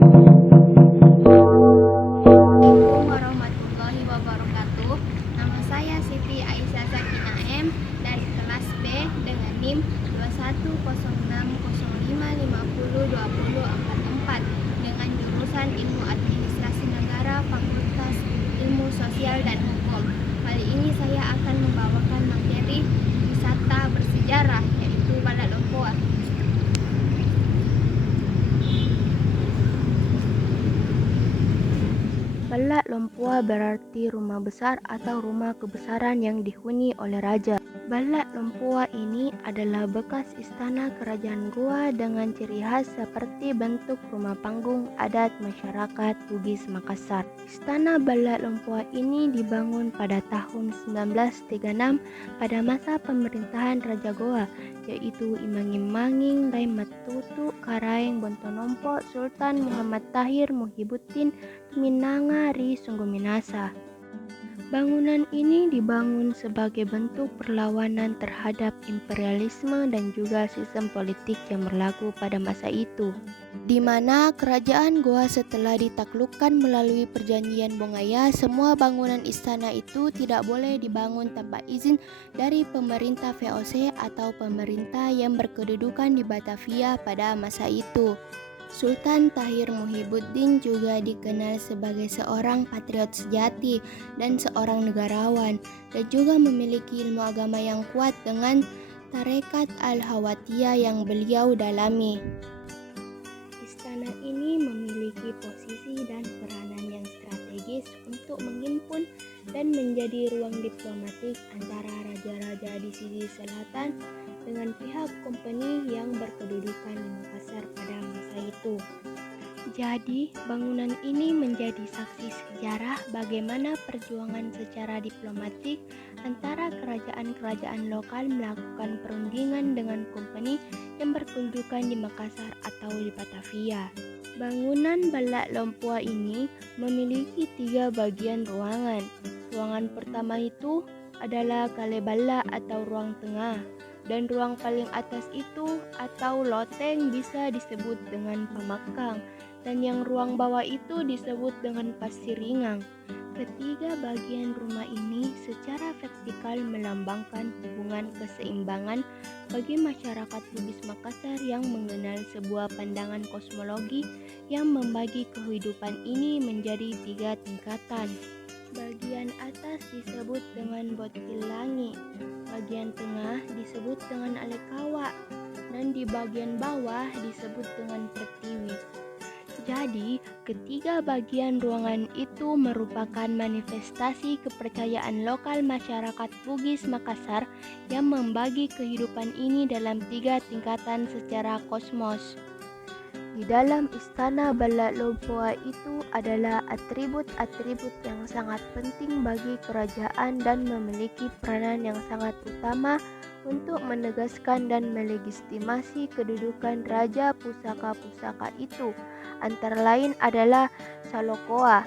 Assalamualaikum warahmatullahi wabarakatuh. Nama saya Siti Aisyah Sakina M dari kelas B dengan NIM 210605502044 dengan jurusan Ilmu Administrasi Negara Fakultas Ilmu Sosial dan Hukum. Kali ini saya akan membawakan materi wisata bersejarah yaitu Balak Lompoa. Balak Lompoa berarti rumah besar atau rumah kebesaran yang dihuni oleh raja. Balak Lompoa ini adalah bekas istana kerajaan Goa dengan ciri khas seperti bentuk rumah panggung adat masyarakat Bugis Makassar. Istana Balak Lompoa ini dibangun pada tahun 1936 pada masa pemerintahan Raja Goa, yaitu Imangim Manging Rai Matutu Karaeng Bontonompo Sultan Muhammad Tahir Muhibuddin Minanga Ri Sungguminasa. Bangunan ini dibangun sebagai bentuk perlawanan terhadap imperialisme dan juga sistem politik yang berlaku pada masa itu, di mana kerajaan Goa setelah ditaklukkan melalui perjanjian Bongaya, semua bangunan istana itu tidak boleh dibangun tanpa izin dari pemerintah VOC atau pemerintah yang berkedudukan di Batavia pada masa itu. Sultan Tahir Muhibuddin juga dikenal sebagai seorang patriot sejati dan seorang negarawan, dan juga memiliki ilmu agama yang kuat dengan tarekat Al-Hawatiyah yang beliau dalami. Istana ini memiliki posisi dan peranan yang strategis untuk menghimpun dan menjadi ruang diplomatik antara raja-raja di sisi selatan dengan pihak kompeni yang berkedudukan di Makassar pada masa itu. Jadi, bangunan ini menjadi saksi sejarah bagaimana perjuangan secara diplomatik antara kerajaan-kerajaan lokal melakukan perundingan dengan kompeni yang berkedudukan di Makassar atau di Batavia. Bangunan Balak Lompoa ini memiliki 3 bagian ruangan. Ruangan pertama itu adalah Kalebala atau ruang tengah, dan ruang paling atas itu atau loteng bisa disebut dengan pamakang, dan yang ruang bawah itu disebut dengan pasiringang. Ketiga bagian rumah ini secara vertikal melambangkan hubungan keseimbangan bagi masyarakat Bugis Makassar yang mengenal sebuah pandangan kosmologi yang membagi kehidupan ini menjadi 3 tingkatan. Bagian atas disebut dengan Botilangi, bagian tengah disebut dengan Alekawa, dan di bagian bawah disebut dengan Pertiwi. Jadi, ketiga bagian ruangan itu merupakan manifestasi kepercayaan lokal masyarakat Bugis Makassar yang membagi kehidupan ini dalam 3 tingkatan secara kosmos. Di dalam istana Balak Lompoa itu adalah atribut-atribut yang sangat penting bagi kerajaan dan memiliki peranan yang sangat utama untuk menegaskan dan melegitimasi kedudukan raja pusaka-pusaka itu. Antara lain adalah Salokoa.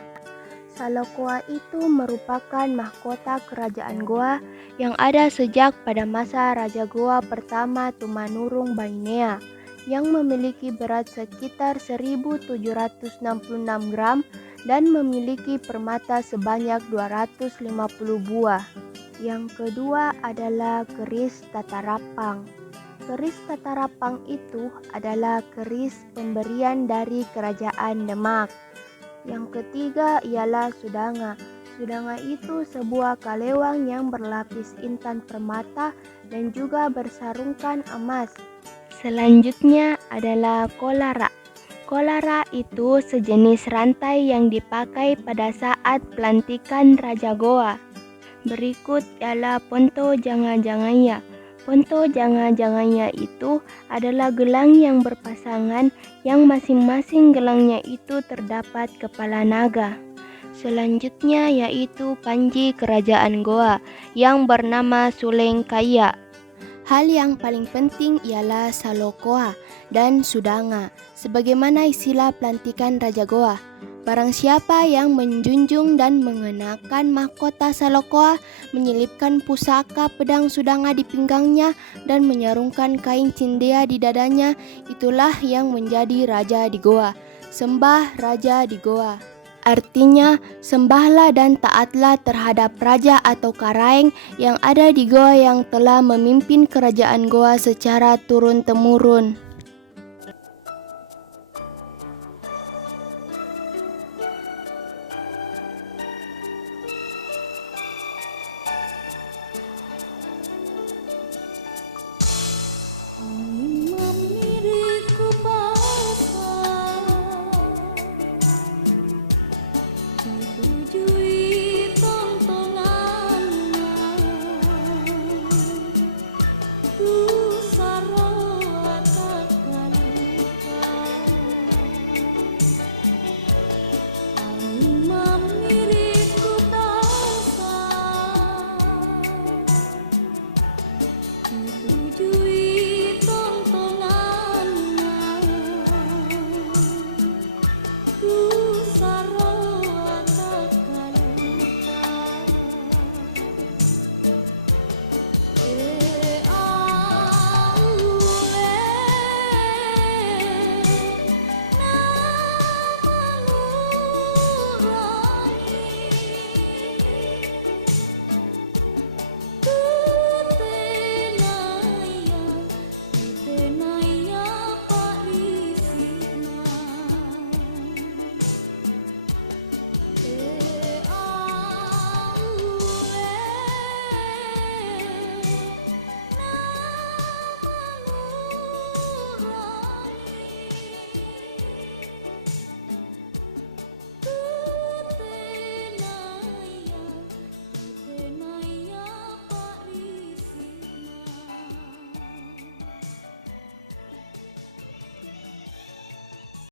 Salokoa itu merupakan mahkota kerajaan Goa yang ada sejak pada masa Raja Goa pertama Tumanurung Bainea, yang memiliki berat sekitar 1766 gram dan memiliki permata sebanyak 250 buah. Yang kedua adalah keris Tatarapang. Keris Tatarapang itu adalah keris pemberian dari kerajaan Demak. Yang ketiga ialah Sudanga. Sudanga itu sebuah kalewang yang berlapis intan permata dan juga bersarungkan emas. Selanjutnya adalah kolara. Kolara itu sejenis rantai yang dipakai pada saat pelantikan Raja Goa. Berikut ialah Ponto Janga-Jangaya. Ponto Janga-Jangaya itu adalah gelang yang berpasangan yang masing-masing gelangnya itu terdapat kepala naga. Selanjutnya yaitu Panji Kerajaan Goa yang bernama Sulengkaya. Hal yang paling penting ialah Salokoa dan Sudanga, sebagaimana istilah pelantikan Raja Goa. Barang siapa yang menjunjung dan mengenakan mahkota Salokoa, menyelipkan pusaka pedang Sudanga di pinggangnya, dan menyarungkan kain cindea di dadanya, itulah yang menjadi raja di Goa. Sembah raja di goa. Artinya, sembahlah dan taatlah terhadap raja atau karaeng yang ada di goa yang telah memimpin kerajaan goa secara turun-temurun.